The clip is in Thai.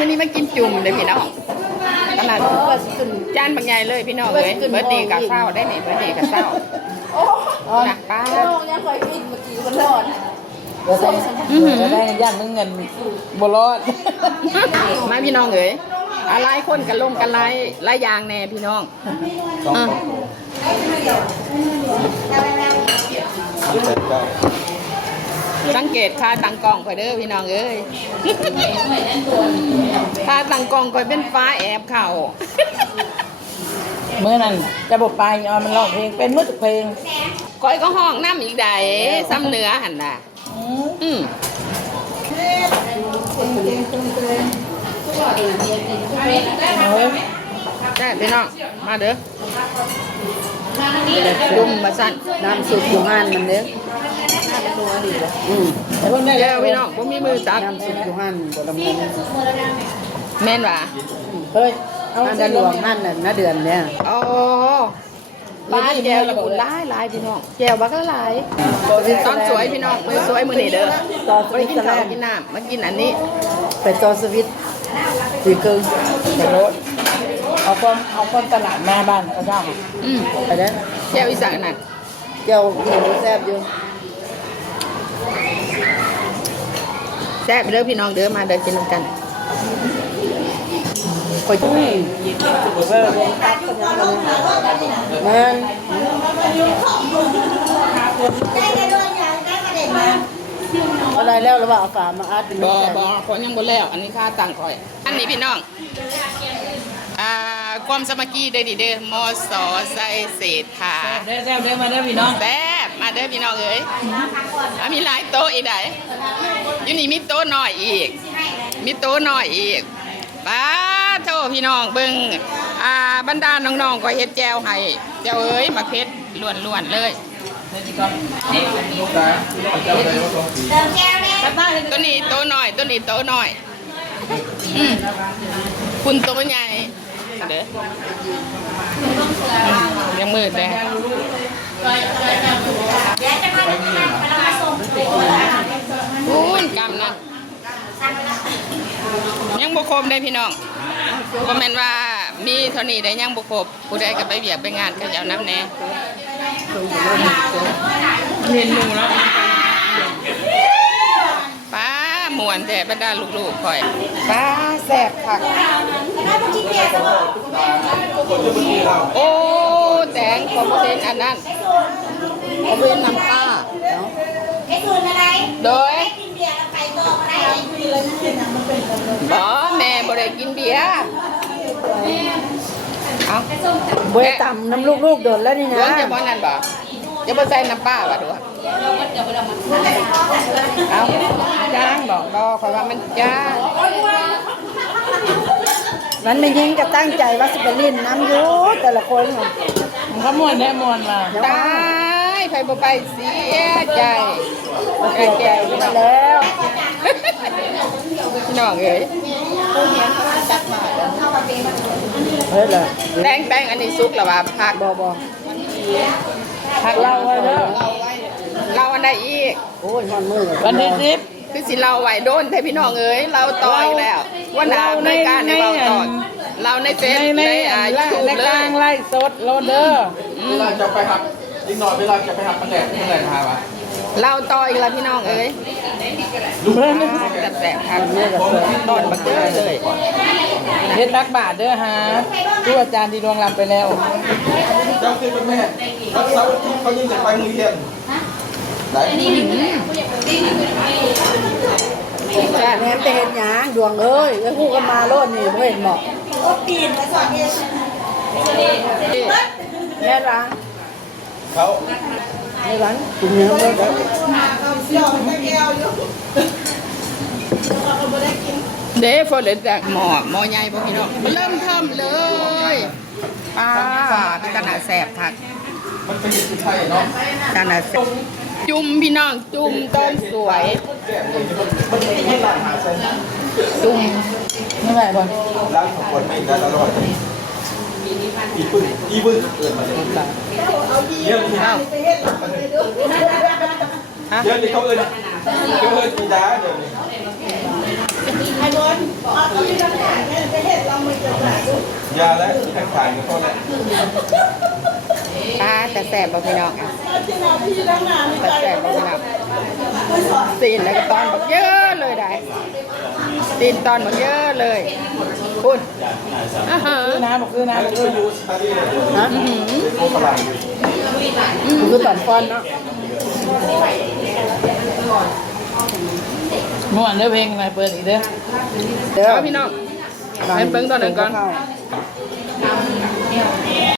มื้อนี้มากินจุ่มเลยพี่น้องขนาดจานบางใหญ่เลยพี่น้องเลยเบิร์ดเดย์กับเศร้าได้ไหนเบิร์ดเดย์กับเศร้าหนักป้ายังคอยกินเมื่อกี้มันรอดได้ย่านมึงเงินบรอดมาพี่น้องเอ๋ยอะไรคนกันลงกันไล่ยางแน่พี่น้องสังเกตค่าตังกล่องก่อยเด้อพี่น้องเอ้ยค่าตังกล่องก่อยเป็นฟ้าแอบเข่าเมื่อนั้นจะบอกไปมันร้องเพลงเป็นมือทุกเพลงก่อยก็ห้องน้ำอีกใดซ้ำเนื้อหันน่ะได้พี่น้องมาเด้อจุ่มมาสั่นน้ำซุปอยู่ห้านมันเด้อแก้วพี่น้องผมมีมือตักน้ำซุปอยู่ห้านบ่ดำเนินแม่นว่ะเฮ้ยเอาจะหลวงห้านน่ะนะเดือนเนี่ยอ๋อบ้านแก้วละบุญหลายพี่น้องแก้วบักละหลายตอนสวยพี่น้องมือสวยมือนี่เด้อไปกินข้าวกินน้ำมากินอันนี้ไปต่อสวิตตีกึ่งไปรถเอาคนตลาดมาบ้านเขาเจ้าไปได้แก้วอีสานนั่นแก้วหิวแซ่บอยู่แซ่บเด้อพี่น้องเด้อมาเด้อกินกันคอยจุ้ยมันอะไรแล้วหรือว่าเอาฝามาอัดบ่คนยังบ่แล้วอันนี้ค่าตังค์คอยอันนี้พี่น้องความสมัครได้ดีเด้อมสใส่เศษค่ะแซ่บเด้อมาเด้อพี่น้องแซ่บมาเด้อพี่น้องเอ้ยมีหลายโต๊ะอีกได้อยู่นี่มีโต๊ะน้อยอีกมีโต๊ะน้อยอีกป้าโธ่พี่น้องเบิ่งบรรดาน้องๆก็เฮ็ดแจวให้เจ้าเอ้ยมาเพ็ดล้วนๆเลยตัวนี้โต๊ะน้อยตัวนี้โต๊ะน้อยคุณโต๊ะใหญ่เด้อยังมืดเลยคุณกำนะยังบุคคลได้พี่น้องก็แม่นว่ามีเท่านี้ได้ยังบุคคลผู้ใดก็ไปเบียกไปงานก็จะเอาน้ำแน่เรียนหนูแล้วป้ามวนแต่บรรดาลูกๆคอยป้าแสบผักโอ้แตงคอมเมนต์อันนั้นคอมเมนต์น้ำป้าโดยบ่แม่บ่ได้กินเบียร์เอาเบื่อต่ำน้ำลูกๆโดนแล้วนี่นะเดี๋ยวจะบ่นั่นบ่จะบ่ใส่น้ำป้าบ่ดูเอาจ้างบอกรอคอยว่ามันจ้างมันไม่ยิงก็ตั้งใจว่าสิไปเล่นน้ำยุแต่ละคนมันก็มวนได้มวนมาตายไปบ่ไปเสียใจแก่มาแล้วน้องเอ้ยเฮ้ยเลยแป้งอันนี้ซุกหรอวะผักบ่ผักเราไว้เด้อเราอันใดอีกโอ้ยมันมือวันที่10คือสิเราไหวโดนให้พี่น้องเอ้ยเราต่อยแล้วว่าน้ำในการในเราต่อเราในเฟซในยูทูบเลยกลางไล่สดโรเดอร์เวลาจะไปหักอีกหน่อยเวลาจะไปหักแผนกหาวะเราต่อยแล้วพี่น้องเอ้ยจัดแบบทางตอนมาเจอเลยเฮ็ดตักบาทเด้อฮะผู้อาจารย์ที่ดวงลำไปแล้วเจ้าคือเป็นแม่วันเสาร์ที่เขายิ่งจะไปมือเทียนไหนแม่ไปเห็นหยางดวงเอ้ยแล้วคู่กันมาโลดนี่ไม่เห็นหมอกปีนมาสอนแม่ล้างเขาแม่ล้างกินเนื้อเลยเด้ฟอร์เรสต์หมอใหญ่พวกพี่น้องเริ่มทำเลยป้าขนาดแสบผักมันเป็นสิ่งไทยเนาะขนาดจุ่มพี่น้องจุ่มต้นสวยจุ่มไม่ไหวบ่ล้างขวดไม่ได้อร่อยอีบึ้งเกิดมาจากเยอะที่ห้าเยอะที่เขาเอิญปีดาเดี๋ยวนี้ ยาและแข่งขันก็แล้ว ปลาแต่แสบบ่พี่น้องอ่ะแต่แสบบ่พี่น้องตีนแล้วก็ตอนบักเยอะเลยได้ตีนตอนบักเยอะเลยคุณอ่าฮะ คือน้ำบอกคือน้ำบอกคือ ยูสตาร์ดี้เลย ฮะ โคตรพลัง มันคือตอนฟอนเนาะ ม่วนเด้อเพลงมาเปิดอีกเด้อ เด้อ เอาพี่น้องให้เบิ่งตอนนั้นก่อน เข้า